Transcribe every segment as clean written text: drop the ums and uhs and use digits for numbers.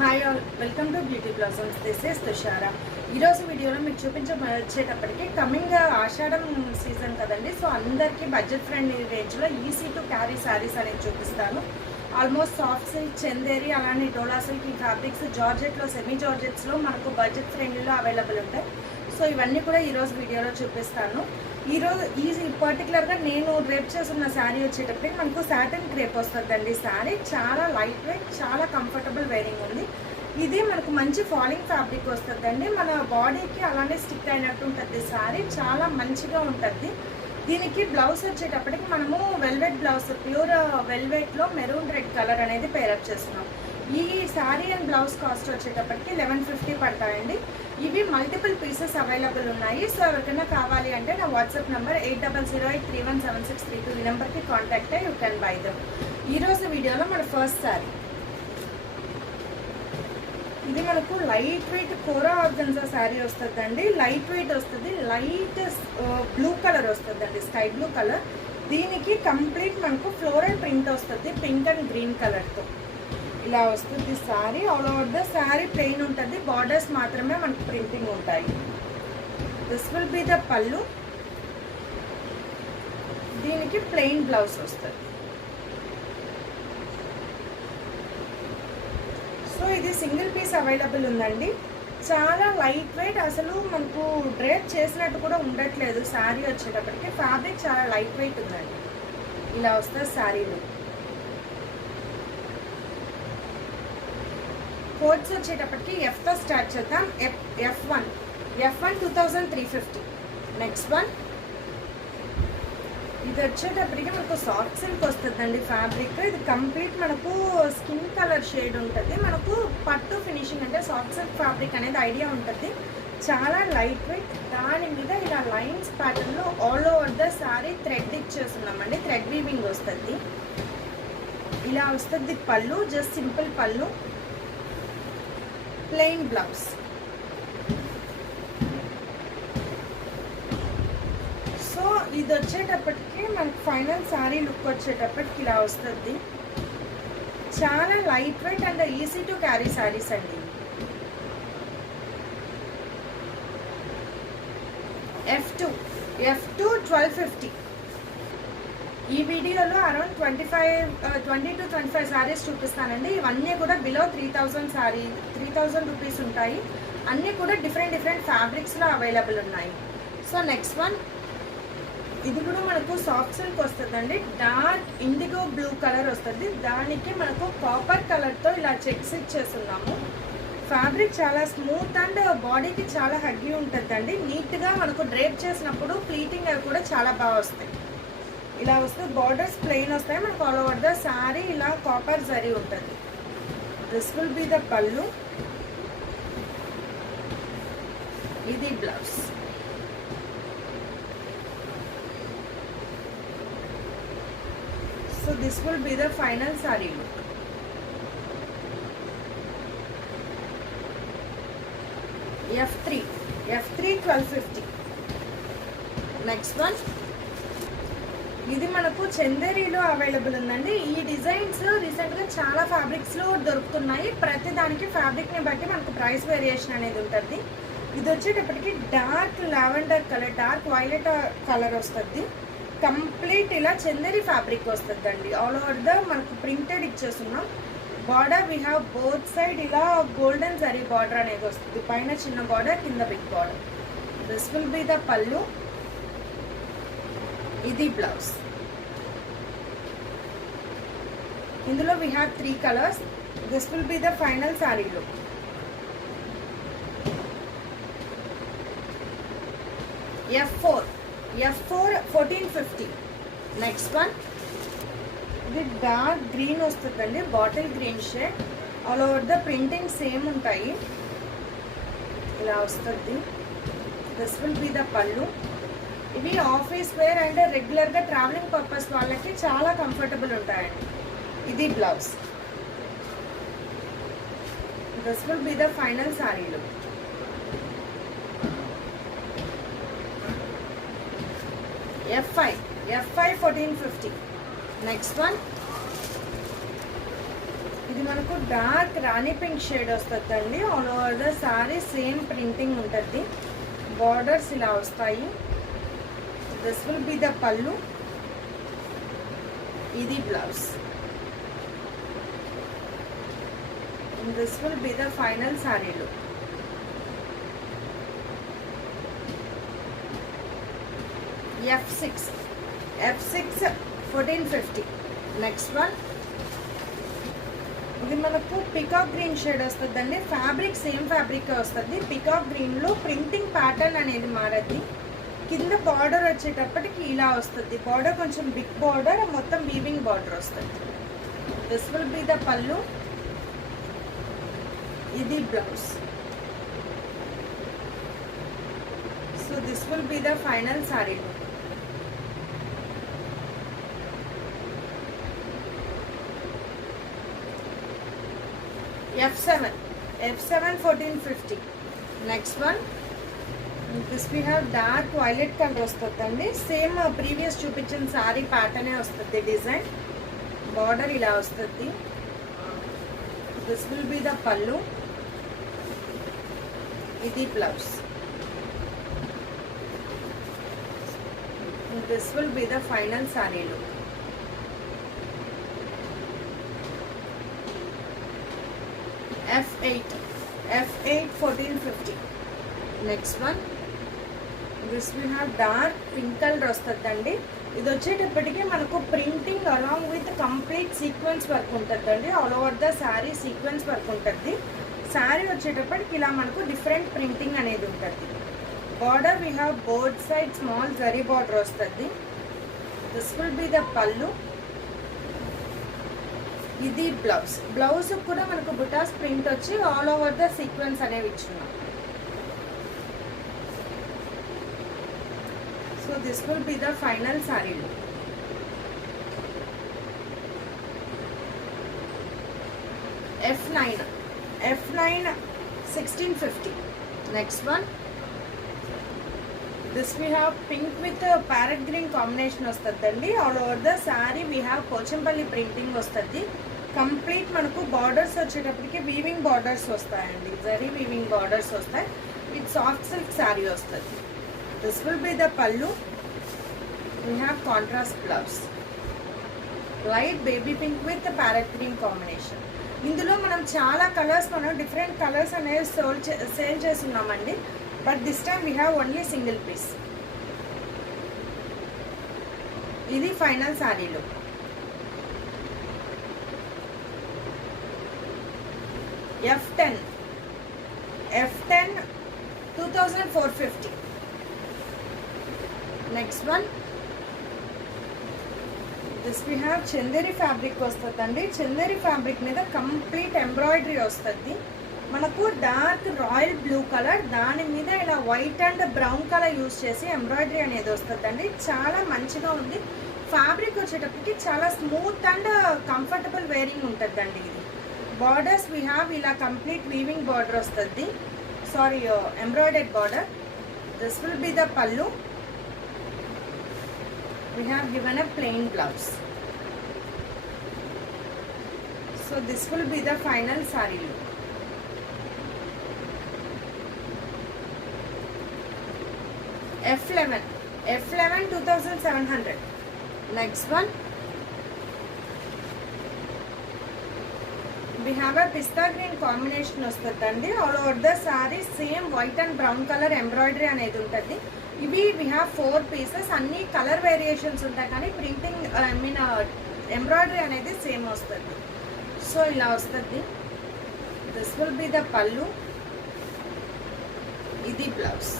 Hi all, welcome to beauty blossoms. This is Tushara. ఈరోజు వీడియోలో మీకు చూపించబోయేటప్పటికి కమింగ్ ఆషాఢం సీజన్ కదండి. సో అందరికీ బడ్జెట్ ఫ్రెండ్లీ రేంజ్లో ఈజీ టు క్యారీ శారీస్ అనేది చూపిస్తాను. ఆల్మోస్ట్ సాఫ్ట్ సిల్క్, చందేరి, అలానే డోలా సిల్క్ ఈ ఫ్యాబ్రిక్స్ జార్జెట్లో, సెమీ జార్జెట్స్లో మనకు బడ్జెట్ ఫ్రెండ్లీలో అవైలబుల్ ఉంటాయి. సో ఇవన్నీ కూడా ఈరోజు వీడియోలో చూపిస్తాను. ఈరోజు పర్టికులర్గా నేను డ్రేప్ చేస్తున్న శారీ వచ్చేటప్పటికి మనకు సాటిన్ క్రేప్ వస్తుందండి. శారీ చాలా లైట్ వెయిట్, చాలా కంఫర్టబుల్ వేరింగ్ ఉంది. ఇది మనకు మంచి ఫాలింగ్ ఫ్యాబ్రిక్ వస్తుందండి. మన బాడీకి అలానే స్టిక్ అయినట్టు ఉంటుంది. శారీ చాలా మంచిగా ఉంటుంది. దీనికి బ్లౌజ్ వచ్చేటప్పటికి మనము వెల్వెట్ బ్లౌజ్, ప్యూర్ వెల్వెట్లో మెరూన్ రెడ్ కలర్ అనేది పేరప్ చేస్తున్నాం. ఈ శారీ అండ్ బ్లౌజ్ కాస్ట్ వచ్చేటప్పటికి 1150 పడతాయండి. ఇవి మల్టిపుల్ పీసెస్ అవైలబుల్ ఉన్నాయి. సో ఎవరికైనా కావాలి అంటే నా వాట్సాప్ నెంబర్ 8008317632 ఈ నెంబర్కి కాంటాక్ట్ అయ్యి యూ కెన్ బై దమ్. ఈరోజు వీడియోలో మన ఫస్ట్ శారీ, ఇది మనకు లైట్ వెయిట్ కోరా ఆర్గన్జా శారీ వస్తుందండి. లైట్ వెయిట్ వస్తుంది, లైట్ బ్లూ కలర్ వస్తుందండి, స్కై బ్లూ కలర్. దీనికి కంప్లీట్ మనకు ఫ్లోరల్ ప్రింట్ వస్తుంది, పింక్ అండ్ గ్రీన్ కలర్తో ఇలా వస్తుంది sari. All over the sari ప్లెయిన్ ఉంటుంది, బార్డర్స్ మాత్రమే మనకు ప్రింటింగ్ ఉంటాయి. దిస్ విల్ బి ద పళ్ళు. దీనికి ప్లెయిన్ బ్లౌజ్ వస్తుంది. సో ఇది సింగిల్ పీస్ అవైలబుల్ ఉందండి. చాలా లైట్ వెయిట్, అసలు మనకు డ్రేప్ చేసినట్టు కూడా ఉండట్లేదు. శారీ వచ్చేటప్పటికి ఫ్యాబ్రిక్ చాలా లైట్ వెయిట్ ఉందండి. ఇలా వస్తుంది శారీలో. కోడ్స్ వచ్చేటప్పటికి ఎఫ్తో స్టార్ట్ చేద్దాం. F1 2350. నెక్స్ట్ వన్, ఇది వచ్చేటప్పటికి మనకు సాఫ్ట్ సిల్క్ వస్తుందండి ఫ్యాబ్రిక్. ఇది కంప్లీట్ మనకు స్కిన్ కలర్ షేడ్ ఉంటుంది. మనకు పట్టు ఫినిషింగ్ అంటే సాఫ్ట్ సిల్క్ ఫ్యాబ్రిక్ అనేది ఐడియా ఉంటుంది. చాలా లైట్ వెయిట్. దాని మీద ఇలా లైన్స్ ప్యాటర్న్లో all over the sari thread ఇచ్చేస్తున్నామండి. థ్రెడ్ వీవింగ్ వస్తుంది. ఇలా వస్తుంది పళ్ళు, జస్ట్ సింపుల్ పళ్ళు, ప్లెయిన్ బ్లౌజ్. సో ఇది వచ్చేటప్పటికి మనకు ఫైనల్ శారీ లుక్ వచ్చేటప్పటికి ఇలా వస్తుంది. చాలా light wait and easy to carry saris అండి. F2 1250. ఈ వీడియోలో అరౌండ్ 20 to 25 శారీస్ చూపిస్తానండి. ఇవన్నీ కూడా బిలో 3000 రూపీస్ ఉంటాయి. అన్నీ కూడా డిఫరెంట్ ఫ్యాబ్రిక్స్లో అవైలబుల్ ఉన్నాయి. సో నెక్స్ట్ వన్, ఇది కూడా మనకు సాఫ్ట్ సిల్క్ వస్తుందండి. డార్క్ ఇండిగో బ్లూ కలర్ వస్తుంది. దానికి మనకు కాపర్ కలర్తో ఇలా చెక్స్ ఇచ్చేస్తున్నాము. ఫ్యాబ్రిక్ చాలా స్మూత్ అండ్ బాడీకి చాలా హగ్గి ఉంటుందండి. నీట్గా మనకు డ్రేప్ చేసినప్పుడు ప్లీటింగ్ అవి కూడా చాలా బాగా వస్తాయి. ఇలా వస్తే బార్డర్స్ ప్లెయిన్ వస్తాయి. మనకు ఆల్ ఓవర్ ద శారీ ఇలా కాపర్ జరీ ఉంటుంది. దిస్ విల్ బి ద పళ్ళు. ఇది blouse. So this will be the final sari look. F3 1250. Next one, ఇది మనకు చందేరిలో అవైలబుల్ ఉందండి. ఈ డిజైన్స్ రీసెంట్గా చాలా ఫ్యాబ్రిక్స్లో దొరుకుతున్నాయి. ప్రతి దానికి ఫ్యాబ్రిక్ని బట్టి మనకు ప్రైస్ వేరియేషన్ అనేది ఉంటుంది. ఇది వచ్చేటప్పటికి dark lavender colour, dark violet colour వస్తుంది. కంప్లీట్ ఇలా చందేరి ఫ్యాబ్రిక్ వస్తుందండి. ఆల్ ఓవర్ ద మనకు ప్రింటెడ్ ఇచ్చేస్తున్నాం. Border we have both side ఇలా గోల్డెన్ జరీ బార్డర్ అనేది వస్తుంది. పైన చిన్న బార్డర్, కింద big border. This will be the పళ్ళు. ఇది బ్లౌజ్. ఇందులో we have 3 colours. This will be the final sari look. F4 1450. Next one, ఇది డార్క్ గ్రీన్ వస్తుందండి, bottle green shade. All over the printing same ఉంటాయి. ఇలా వస్తుంది. దిస్ విల్ బి ద పళ్ళు. ఇవి ఆఫీస్ వేర్ అండ్ రెగ్యులర్గా ట్రావెలింగ్ పర్పస్ వాళ్ళకి చాలా కంఫర్టబుల్ ఉంటాయండి. ఇది blouse. This will be the final sari look. F5 1450. Next one, ఇది మనకు డార్క్ రాణి పింక్ షేడ్ వస్తుందండి. All over the sari same printing ఉంటుంది. బార్డర్స్ ఇలా వస్తాయి. దిస్ విల్ బి ద పళ్ళు. ఇది blouse. This will be the final sari look. F6 1450. Next one, ఇది మనకు పికాక్ గ్రీన్ షేడ్ వస్తుందండి. ఫ్యాబ్రిక్ సేమ్ ఫ్యాబ్రిక్ వస్తుంది. పికాక్ గ్రీన్లో ప్రింటింగ్ ప్యాటర్న్ అనేది మారద్ది. కింద బార్డర్ వచ్చేటప్పటికి ఇలా వస్తుంది. బార్డర్ కొంచెం బిగ్ బార్డర్, మొత్తం వీవింగ్ బార్డర్ వస్తుంది. దిస్ విల్ బి ద పళ్ళు. ఇది blouse. So this will be the final sorry. F7 1450. Next one, this we have dark violet colour వస్తుందండి. సేమ్ ప్రీవియస్ చూపించిన సారీ ప్యాటర్నే వస్తుంది. డిజైన్ బార్డర్ ఇలా వస్తుంది. దిస్ విల్ బి ద పళ్ళు. ఇది blouse. This will be the final sari look. F8 1450. Next one, this we have dark pink colour వస్తుందండి. ఇది వచ్చేటప్పటికి మనకు printing along with complete sequence work ఉంటుందండి. All over the sari sequence work ఉంటుంది. శారీ వచ్చేటప్పటికి ఇలా మనకు డిఫరెంట్ ప్రింటింగ్ అనేది ఉంటుంది. Border we have both side small zari border వస్తుంది. దిస్ విల్ బి ద పళ్ళు. ఇది బ్లౌజ్. బ్లౌజ్ కూడా మనకు బుటాస్ ప్రింట్ వచ్చి ఆల్ ఓవర్ ద సీక్వెన్స్ అనేవి ఇచ్చున్నాం. So this will be the final sari look. F9 1650. Next one, this we have pink with parrot green combination వస్తుందండి. All over the sari we have Pochampally printing వస్తుంది. Complete మనకు borders వచ్చేటప్పటికి weaving borders వస్తాయండి. Zari weaving borders వస్తాయి. ఇది soft silk saree వస్తుంది. This will be the pallu. We have contrast blouse. Light baby pink with parrot green combination. ఇందులో మనం చాలా కలర్స్, మనం డిఫరెంట్ కలర్స్ అనేవి సేల్ చేస్తున్నామండి. But this time we have only single piece. ఇది ఫైనల్ శారీలో. F10 2450. Next one, this we have Chanderi fabric వస్తుందండి. Chanderi fabric మీద కంప్లీట్ ఎంబ్రాయిడరీ వస్తుంది. మనకు డార్క్ రాయల్ బ్లూ కలర్, దాని మీద ఇలా white and brown colour use చేసి ఎంబ్రాయిడరీ అనేది వస్తుందండి. చాలా మంచిగా ఉంది. ఫ్యాబ్రిక్ వచ్చేటప్పటికి చాలా స్మూత్ అండ్ కంఫర్టబుల్ వేరింగ్ ఉంటుందండి. ఇది బార్డర్స్ వీ హ్యావ్ ఇలా కంప్లీట్ వీవింగ్ బార్డర్ వస్తుంది. Sorry, embroidered border. This will be the pallu. We have given a plain blouse. So this will be the final sari look. F11 2700. Next one, we have a pista green combination వస్తుందండి. All over the sari same white and brown colour embroidery అనేది ఉంటుంది. ఇవి we have 4 pieces. అన్ని colour variations ఉంటాయి కానీ printing embroidery అనేది సేమ్ వస్తుంది. So ఇలా వస్తుంది. దిస్ విల్ బి ద పళ్ళు. ఇది blouse.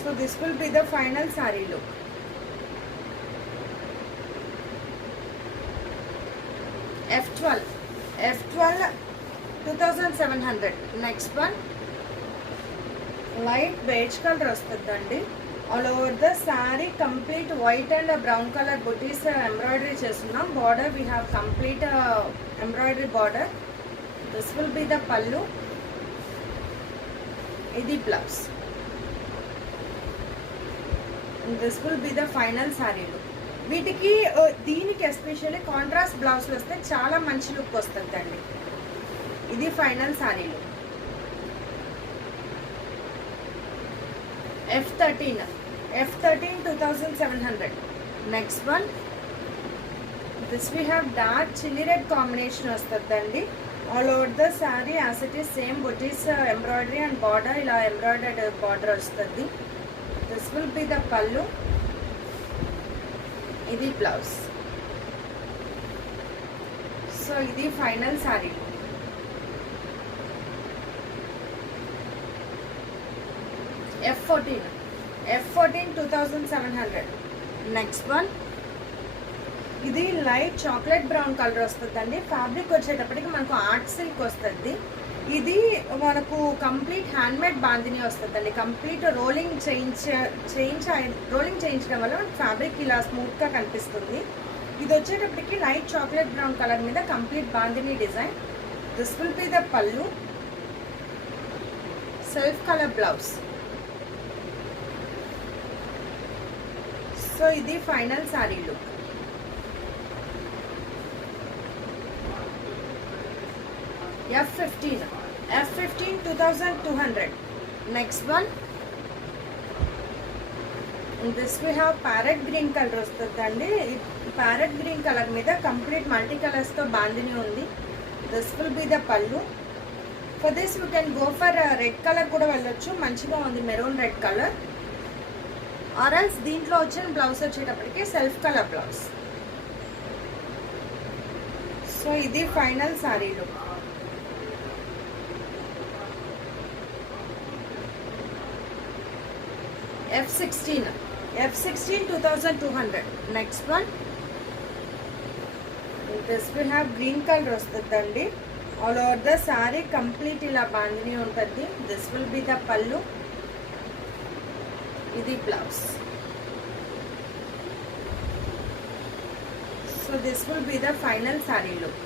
So this will be the final sari look. F12 2700. Next one, light beige colour వస్తుందండి. All over the sari complete white and brown colour బుటీస్ ఎంబ్రాయిడరీ చేస్తున్నాం. Border we have complete embroidery border. This will be the పళ్ళు. ఇది blouse. This will be the final sari look. వీటికి దీనికి especially contrast blouse వస్తే చాలా మంచి లుక్ వస్తుందండి. ఇది ఫైనల్ శారీలు. F13 2700. Next one, this we have dark chilli red combination వస్తుందండి. All over the sari as it is same buttis embroidery and border, ఇలా ఎంబ్రాయిడర్డ్ బార్డర్ వస్తుంది. దిస్ విల్ బి ద పళ్ళు. ఇది బ్లౌజ్. సో ఇది ఫైనల్ శారీ. F14 2700. నెక్స్ట్ వన్, ఇది light chocolate brown colour వస్తుందండి. ఫ్యాబ్రిక్ వచ్చేటప్పటికి మనకు ఆర్ట్ సిల్క్ వస్తుంది. ఇది మనకు కంప్లీట్ హ్యాండ్మేడ్ బాందిని వస్తుందండి. కంప్లీట్ రోలింగ్ చేయించడం వల్ల మనకు ఫ్యాబ్రిక్ ఇలా స్మూత్గా కనిపిస్తుంది. ఇది వచ్చేటప్పటికి లైట్ చాక్లెట్ బ్రౌన్ కలర్ మీద complete bandhani design. This will be the pallu. Self colour blouse. So ఇది final sari look. F15 2200. Next one, this we have parrot green colour వస్తుందండి. ప్యారెట్ గ్రీన్ కలర్ మీద కంప్లీట్ మల్టీ కలర్స్తో బాందిని ఉంది. This will be the pallu. For this you can go for red colour కూడా వెళ్ళొచ్చు, మంచిగా ఉంది maroon red colour. ఆర్ఎల్స్ దీంట్లో వచ్చిన బ్లౌజ్ వచ్చేటప్పటికి సెల్ఫ్ కలర్ బ్లౌజ్. సో ఇది final sari look. F16 2200. Next one, this we have green colour వస్తుందండి. All over the sari complete ఇలా బాందిని ఉంటుంది. దిస్ విల్ బి ద పళ్ళు. ఇది blouse. So this will be the final sari look.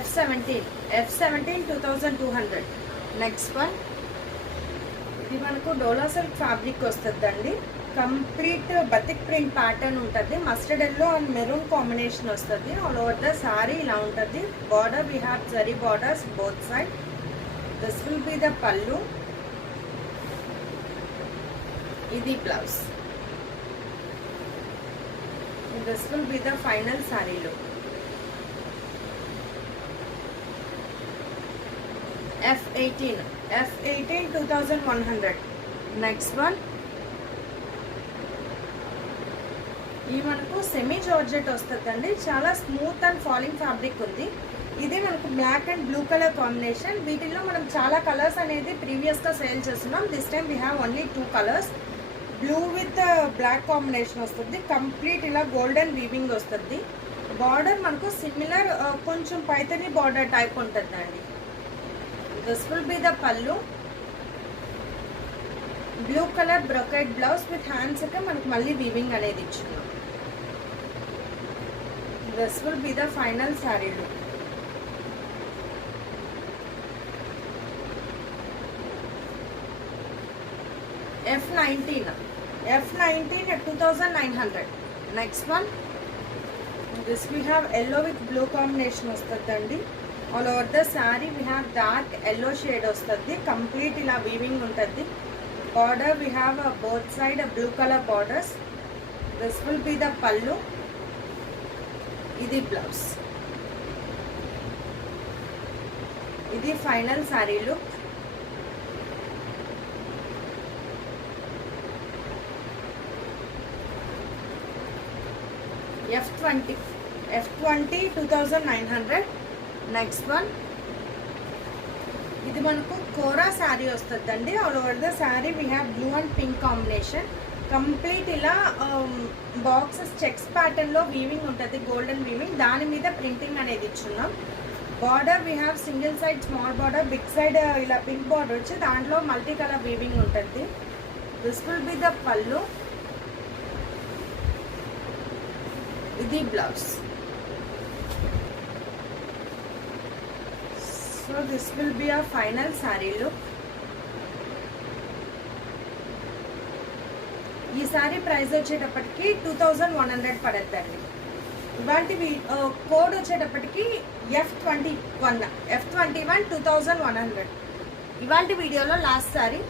F17 2200. Next one, ఇది మనకు dola silk fabric వస్తుందండి. Complete batik print pattern ఉంటుంది. Mustard yellow and maroon combination వస్తుంది. ఆల్ ఓవర్ ద శారీ ఇలా ఉంటుంది. Border we have zari borders both side. This will be the పళ్ళు. ఇది blouse. This will be the final sari look. F18 2100. Next one, ఇది మనకు semi georgette వస్తుందండి. చాలా స్మూత్ అండ్ ఫాలింగ్ ఫ్యాబ్రిక్ ఉంది. ఇది మనకు black and blue colour combination. వీటిల్లో మనం చాలా కలర్స్ అనేది ప్రీవియస్గా సేల్ చేస్తున్నాం. This time we have only 2 colours. Blue with black combination వస్తుంది. కంప్లీట్ ఇలా గోల్డెన్ వీవింగ్ వస్తుంది. బార్డర్ మనకు సిమిలర్ కొంచెం పైతని బార్డర్ టైప్ ఉంటుందండి. This will be the pallu. Blue colour brocade blouse with హ్యాండ్స్కి మనకు మళ్ళీ వీవింగ్ అనేది ఇచ్చున్నాం. This will be the final sari look. F19 at 2900. Next one, this we have yellow with blue combination వస్తుందండి. All over the sari we have dark yellow shade వస్తుంది. Complete ఇలా వీవింగ్ ఉంటుంది. Border we have both side blue color borders. This will be the pallu. ఇది blouse. ఇది final sari look. F20 2900. Next one, ఇది మనకు కోరా శారీ వస్తుందండి. All over the sari we have blue and pink combination. Complete ఇలా boxes checks ప్యాటర్న్లో weaving ఉంటుంది, golden weaving. దాని మీద ప్రింటింగ్ అనేది ఇచ్చున్నాం. Border we have single side small border, big side ఇలా పింక్ బార్డర్ వచ్చి దాంట్లో మల్టీ కలర్ వీవింగ్ ఉంటుంది. This will be the pallu. ఇది blouse. So this will be a final saree look. ఈ సారీ ప్రైస్ వచ్చేటప్పటికి 2100 పడుతుందండి. ఇవాంటి కోడ్ వచ్చేటప్పటికి F21 2100. ఇవాంటి వీడియోలో లాస్ట్ సారీ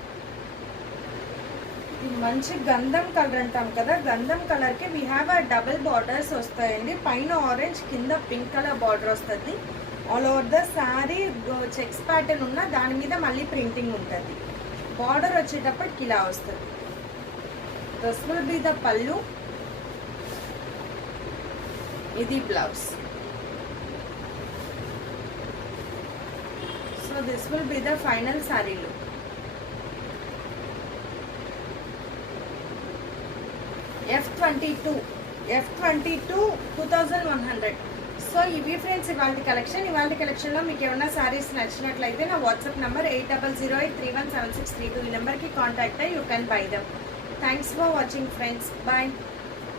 మంచి గంధం కలర్ అంటాం కదా, గంధం కలర్కి we have a double borders వస్తాయండి. పైన ఆరెంజ్, కింద పింక్ కలర్ బార్డర్ వస్తుంది. All over the sari checks pattern ఉన్న దాని మీద మళ్ళీ ప్రింటింగ్ ఉంటుంది. బార్డర్ వచ్చేటప్పటికి ఇలా వస్తుంది. దిస్ విల్ బి ద పళ్ళు, ఇది blouse. So this will be the final sari look. F22 2100. సో ఇవి ఫ్రెండ్స్ ఇవాళ కలెక్షన్లో మీకు ఏమైనా సారీస్ నచ్చినట్లయితే నా వాట్సాప్ నెంబర్ 8008317632 ఈ నెంబర్కి కాంటాక్ట్ అయ్యి you can buy them. Thanks for watching friends. Bye.